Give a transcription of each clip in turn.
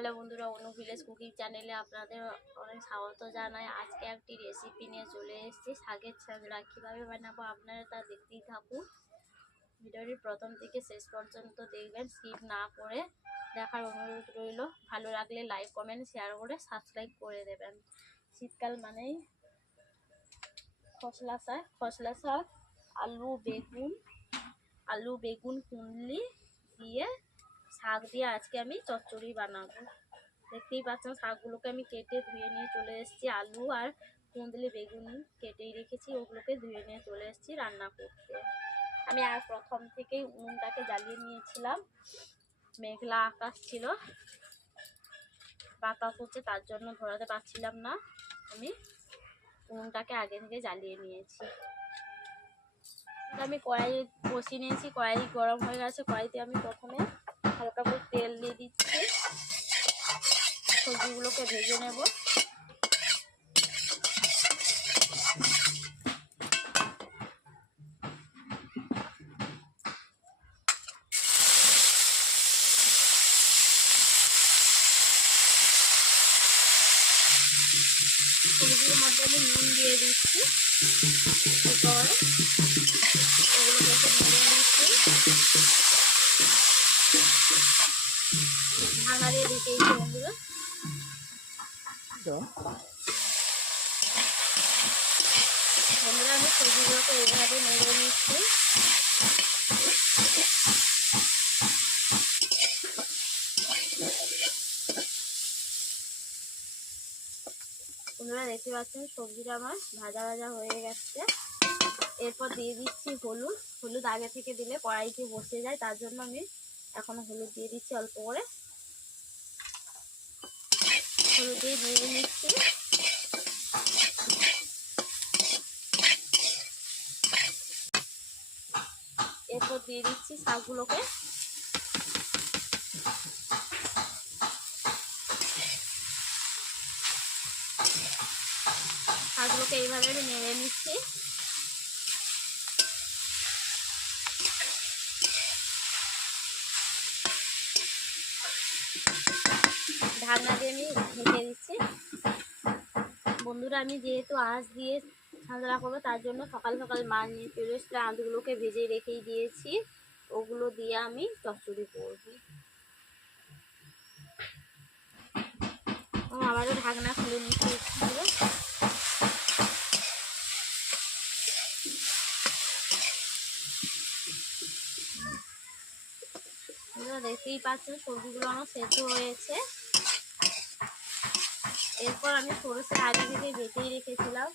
Hello বন্ধুরা, অনু village cooking চ্যানেলে আপনাদের অনেক স্বাগত জানাই। আজকে একটি রেসিপি নিয়ে চলে এসেছি, শাকের ছাঁচড়া। কীভাবে বানাবো আপনারা তা দেখতেই থাকুন। ভিডিওটি প্রথম থেকে শেষ পর্যন্ত দেখবেন, স্কিপ না করে দেখার অনুরোধ রইল। ভালো লাগলে লাইক, কমেন্ট, শেয়ার করে সাবস্ক্রাইব করে দেবেন। শীতকাল মানেই খসলা শাক, আলু বেগুন কুঁদলি দিয়ে শাক দিয়ে আজকে আমি চচ্চড়ি বানাবো। দেখতেই পাচ্ছেন শাকগুলোকে আমি কেটে ধুয়ে নিয়ে চলে এসেছি। আলু আর কুঁদলি বেগুন কেটেই রেখেছি, ওগুলোকে ধুয়ে নিয়ে চলে এসেছি রান্না করতে। আমি আর প্রথম থেকেই উনুনটাকে জ্বালিয়ে নিয়েছিলাম। মেঘলা আকাশ ছিল, বাতাস হচ্ছে, তার জন্য ধরাতে পারছিলাম না। আমি উনুনটাকে আগে থেকে জ্বালিয়ে নিয়েছি। আমি কড়াই বসিয়ে নিয়েছি, কড়াই গরম হয়ে গেছে। কড়াইতে আমি প্রথমে হালকা করে তেল দিয়ে দিচ্ছি, সবজিগুলোকে ভেজে নেব। সবজির মধ্যে আমি নুন দিয়ে দিচ্ছি, এরপর ওগুলোকে নেড়ে নিচ্ছি। ঢাকা দিয়ে দিতেই বন্ধুরা। আমি সবজিগুলোকে এইভাবে নেড়ে নিচ্ছি। বন্ধুরা দেখতে পাচ্ছেন সবজিটা আমার ভাজা ভাজা হয়ে গেছে। এরপর দিয়ে দিচ্ছি হলুদ আগে থেকে দিলে কড়াইতে বসে যায়, তার জন্য আমি এখন হলুদ দিয়ে দিচ্ছি অল্প করে। হলুদ দিয়ে নেড়ে নিচ্ছি। এরপর দিয়ে দিচ্ছি শাকগুলোকে। শাকগুলোকে এইভাবে আমি নেড়ে নিচ্ছি। ঢাকনা দিয়ে আমি ঢেকে দিচ্ছি। বন্ধুরা আমি যেহেতু আঁচ দিয়ে ছাঁচড়া করবো, তার জন্য সকাল সকাল মাছ নিয়ে চলে এসে আলুগুলোকে ভেজে রেখেই দিয়েছি। ওগুলো দিয়ে আমি চচ্চড়ি করবো। আবারও ঢাকনা খুলে নিচ্ছি। দেখতেই পাচ্ছেন সবজিগুলো আমার সেদ্ধ হয়েছে। এরপর আমি সরষে আগে থেকে বেটেই রেখেছিলাম,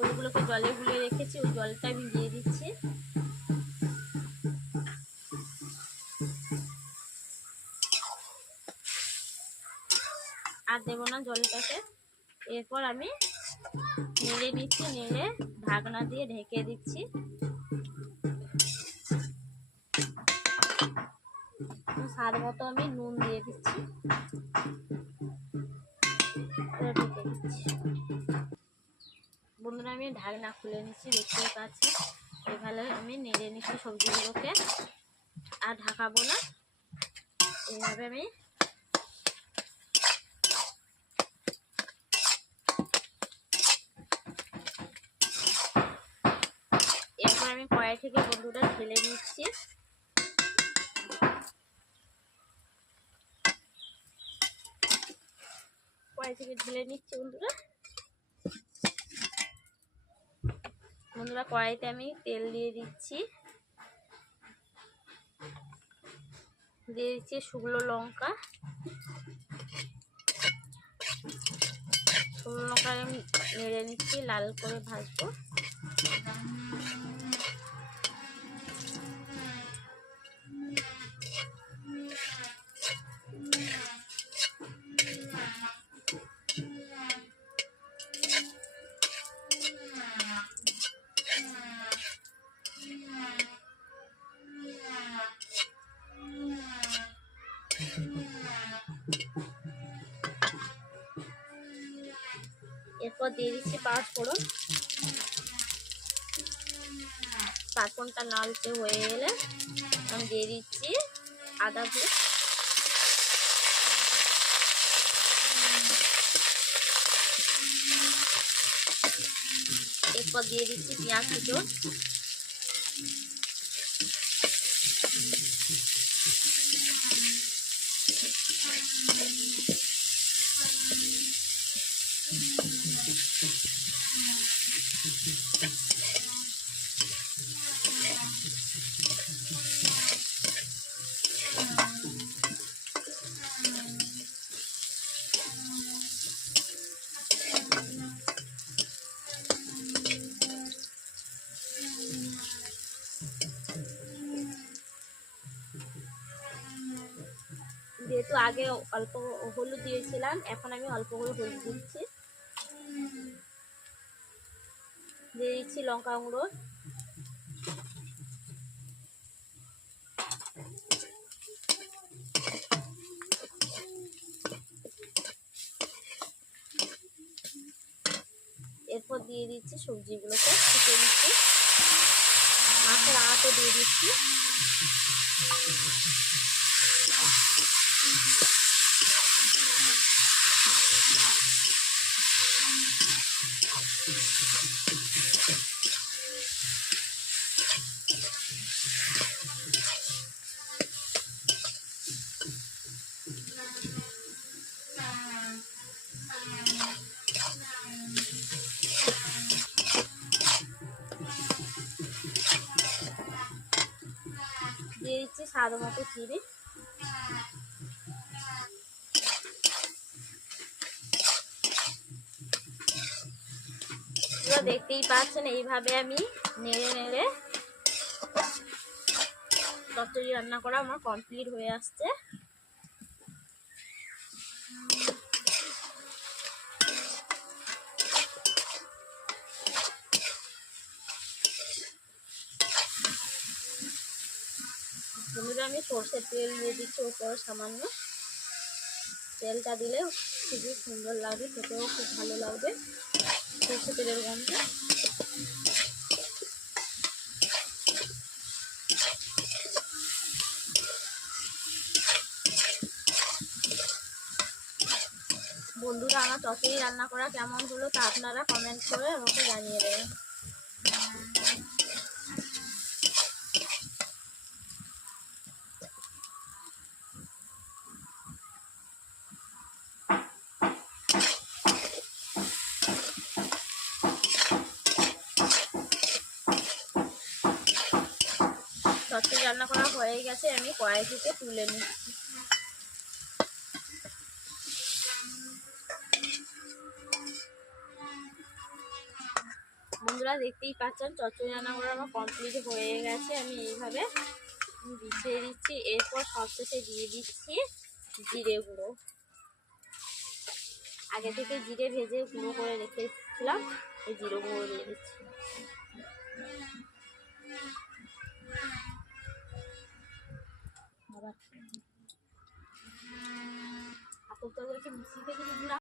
ওইগুলোকে জলে গুলে রেখেছি, ওই জলটা আমি দিয়ে দিচ্ছি। আর দেবো না জলটাকে। এরপর আমি নেড়ে নিচ্ছি, নেড়ে ঢাকনা দিয়ে ঢেকে দিচ্ছি। স্বাদ মতো আমি নুন দিয়ে দিচ্ছি, ঢেকে দিচ্ছি। বন্ধুরা আমি ঢাকনা খুলে নিচ্ছি, দেখতেই পাচ্ছি। এভাবে আমি নেড়ে নিচ্ছি সবজিগুলোকে, আর ঢাকাবো না। এইভাবে আমি এরপর আমি কড়াই থেকে বন্ধুরা ঢেলে নিচ্ছি। কড়াই থেকে ঢেলে নিচ্ছি বন্ধুরা। কড়াইতে আমি তেল দিয়ে দিচ্ছি, শুকনো লঙ্কা। শুকনো লঙ্কা আমি নেড়ে নিচ্ছি, লাল করে ভাজবো। এরপর দিয়ে দিচ্ছি পাঁচফোড়নটা লালচে হয়ে গেলে আমি দিয়ে দিচ্ছি আদা এরপর দিয়ে দিচ্ছি পেঁয়াজ কুচো, যেহেতু আগে অল্প হলুদ দিয়েছিলাম, এখন আমি অল্প করে হলুদ দিচ্ছি। দিয়ে দিচ্ছি লঙ্কা গুঁড়ো, এরপর দিয়ে দিচ্ছি সবজিগুলোকে ফুটে দিচ্ছি, মাছের আঁটও দিয়ে দিচ্ছি। দিয়ে দিচ্ছি স্বাদ মতো চিনি। দেখতেই পাচ্ছেন এইভাবে আমি নেড়ে নেড়ে চচ্চড়ি রান্না করা আমার কমপ্লিট হয়ে আসছে। বন্ধুরা আমি সর্ষের তেল দিয়ে দিচ্ছি উপরে সামান্য। তেলটা দিলে খুবই সুন্দর লাগবে, খেতেও খুব ভালো লাগবে সর্ষের তেলের গন্ধে। বন্ধুরা আমার চচ্চড়ি রান্না করা কেমন হলো তা আপনারা কমেন্ট করে আমাকে জানিয়ে দেবেন। চচ্চড়ি রান্না করা হয়ে গেছে, আমি কড়াই থেকে তুলে নিচ্ছি। বন্ধুরা দেখতেই পাচ্ছেন চচ্চড়ি রান্না করা আমার কমপ্লিট হয়ে গেছে। আমি এইভাবে বিছিয়ে দিচ্ছি। এরপর সবশেষে দিয়ে দিচ্ছি জিরে গুঁড়ো। আগে থেকে জিরে ভেজে গুঁড়ো করে রেখেছিলাম, এই জিরে গুঁড়ো দিয়ে দিচ্ছি।